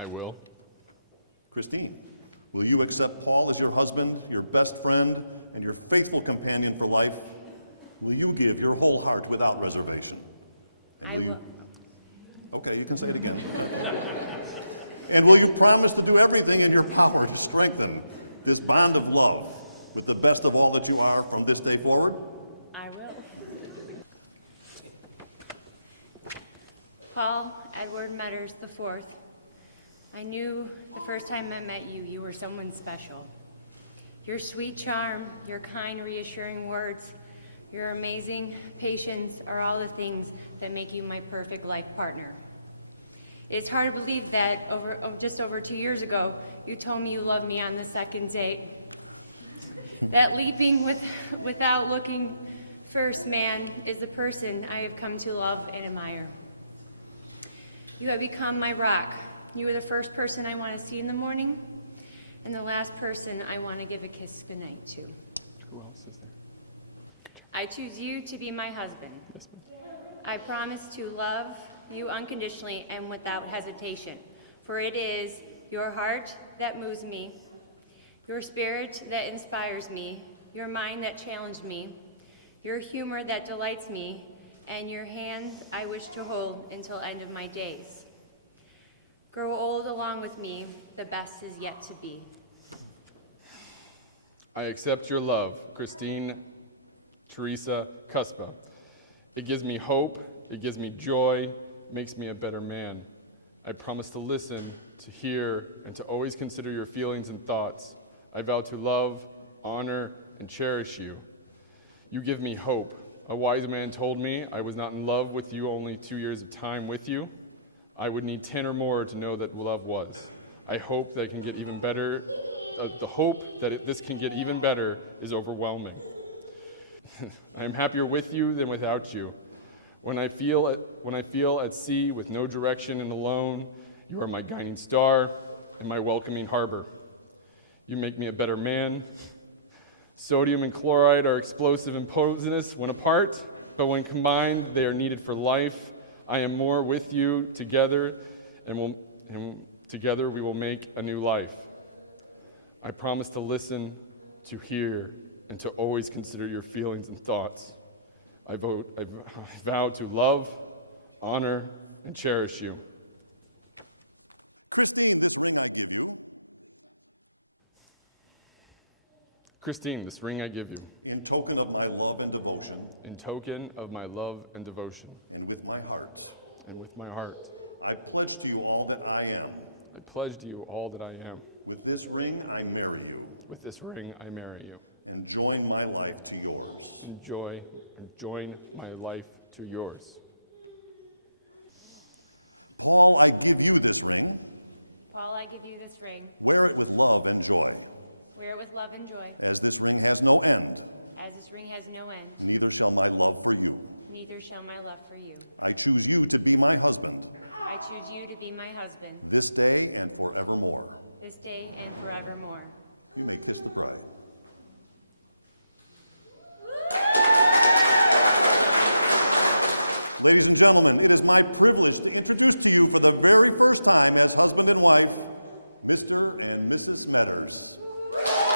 I will. Christine, will you accept Paul as your husband, your best friend, and your faithful companion for life? Will you give your whole heart without reservation? I will. Okay, you can say it again. And will you promise to do everything in your power to strengthen this bond of love with the best of all that you are from this day forward? I will. Paul Edward Metters IV. I knew the first time I met you, you were someone special. Your sweet charm, your kind, reassuring words, your amazing patience are all the things that make you my perfect life partner. It's hard to believe that just over 2 years ago, you told me you loved me on the second date. That leaping without looking first man is the person I have come to love and admire. You have become my rock. You are the first person I want to see in the morning and the last person I want to give a kiss goodnight to. Who else is there? I choose you to be my husband. Yes, ma'am. I promise to love you unconditionally and without hesitation, for it is your heart that moves me, your spirit that inspires me, your mind that challenged me, your humor that delights me, and your hands I wish to hold until end of my days. Grow old along with me, the best is yet to be. I accept your love, Christine Teresa Cuspa. It gives me hope, it gives me joy, makes me a better man. I promise to listen, to hear, and to always consider your feelings and thoughts. I vow to love, honor, and cherish you. You give me hope. A wise man told me I was not in love with you only 2 years of time with you. I would need 10 or more to know that love was. I hope that it can get even better. The hope that this can get even better is overwhelming. I am happier with you than without you. When I feel at sea with no direction and alone, you are my guiding star and my welcoming harbor. You make me a better man. Sodium and chloride are explosive and poisonous when apart, but when combined, they are needed for life. I am more with you together, and together we will make a new life. I promise to listen, to hear, and to always consider your feelings and thoughts. I vow to love, honor, and cherish you. Christine, this ring I give you. In token of my love and devotion. In token of my love and devotion. And with my heart. And with my heart. I pledge to you all that I am. I pledge to you all that I am. With this ring, I marry you. With this ring, I marry you. And join my life to yours. Join my life to yours. Paul, I give you this ring. Paul, I give you this ring. Wear it with love and joy. Wear it with love and joy. As this ring has no end. As this ring has no end. Neither shall my love for you. Neither shall my love for you. I choose you to be my husband. I choose you to be my husband. This day and forevermore. This day and forevermore. You may kiss the bride. Ladies and gentlemen, it is my privilege to introduce to you for the very first time as husband and wife, Mr. and Mrs. Evans.